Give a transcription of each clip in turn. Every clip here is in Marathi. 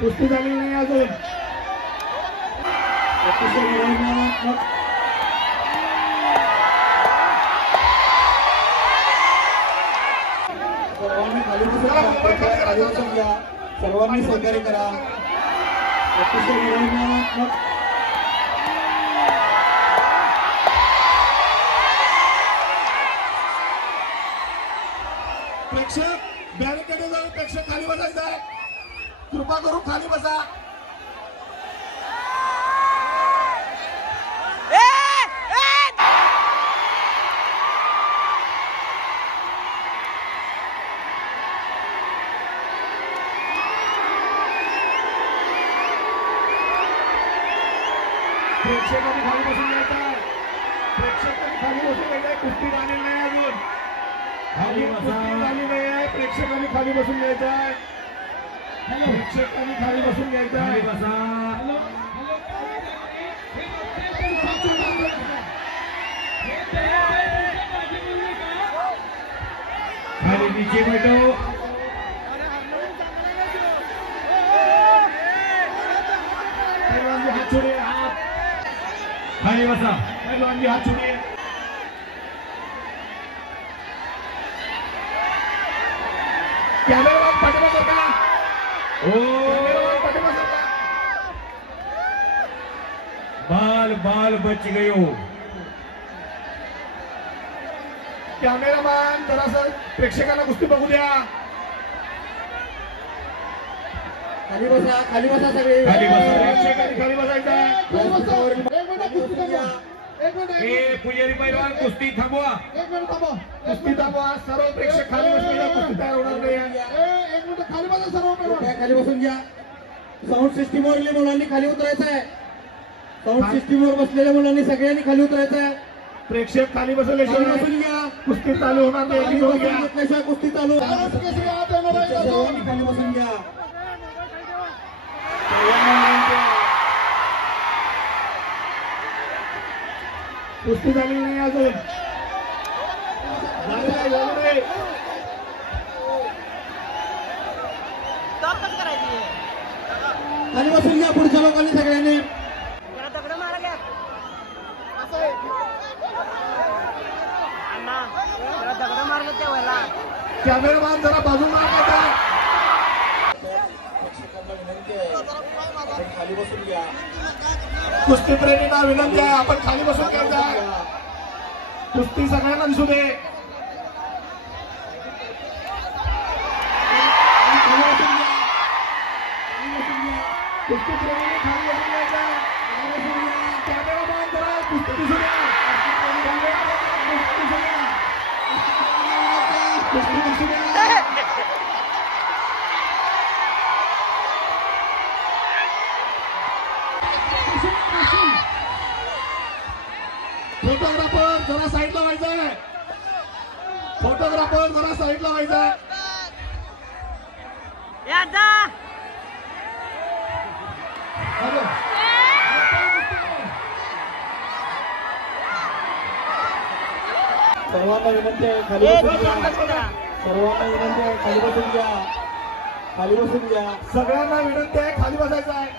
कुस्ती झाली नाही अजून. सर्वांनी सहकार्य करा. प्रेक्षक बॅरिकेडे जाऊन प्रेक्षक खाली बसायचं आहे. कृपा करून खाली बसा. प्रेक्षकांनी खाली बसून घ्यायचं आहे. प्रेक्षकांनी खाली बसून घ्यायचं आहे. कुस्ती झालेली नाही अजून. कुस्ती झाली नाही आहे. प्रेक्षकांनी खाली बसून घ्यायचं आहे. प्रेक्षकांनी खाली बसून घ्यायचं आहे. खाली नीचे बैठो. हात छोड़िए. हात खाली बसा. हात छोड़िए. कॅमेरामॅन पाठीमागे सरका. पाठीमागे सरका. बाल बाल बच गयो. कॅमेरामॅन जरासं प्रेक्षकांना कुस्ती बघू द्या. खाली बसा. खाली बसा सगळे. खाली बसा. प्रेक्षकांनी खाली बसायचं आहे. पुजारी पैलवान कुस्ती थांबवा. कुस्ती थांबवा. सर्व प्रेक्षक खाली बसलेल्या कुस्ती तयार होणार नाही. एक मिनिट खाली बसा. सर्व खाली बसून घ्या. साऊंड सिस्टीमवरील मुलांनी खाली उतरायचं आहे. साऊंड सिस्टीमवर बसलेल्या मुलांनी सगळ्यांनी खाली उतरायचं आहे. प्रेक्षक खाली बसल्याशिवाय बसून घ्या. कुस्ती चालू होणार नाही. कुस्ती चालू. सर्वांनी खाली बसून घ्या. कुस्ती झाली नाही अजून. खाली बसून घ्या. पुढच्या लोकांनी सगळ्यांनी. दगड मारायला दगड मारलं तेव्हा. कॅमेरामॅन जरा बाजूला मारायचा. खाली बसून घ्या. कुस्ती प्रेमींना विनंती आहे. आपण खाली बसून घ्यायचं आहे. कुस्ती सगळ्यांना दिसू दे. कुस्ती प्रेमींनी खाली बसून घ्यायचं आहे. कॅमेरामॅन जरा कुस्ती दिसू द्या. कुस्ती दिसू द्या. फोटोग्राफर जरा साईडला व्हायचा आहे. फोटोग्राफर जरा साईडला व्हायचा आहे. सर्वांना विनंती आहे. खाली बसून घ्या. सर्वांना विनंती आहे. खाली बसून घ्या. खाली बसून घ्या. सगळ्यांना विनंती आहे. खाली बसायचं आहे.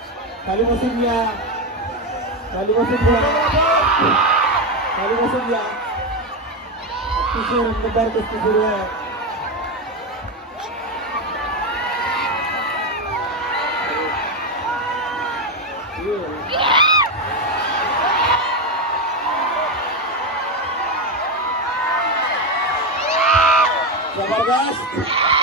खाली बसून घ्या. खाली बसून घ्या. खाली बसून घ्या. अतिशय रंगतदार कुस्ती सुरू आहे. जबरदस्त.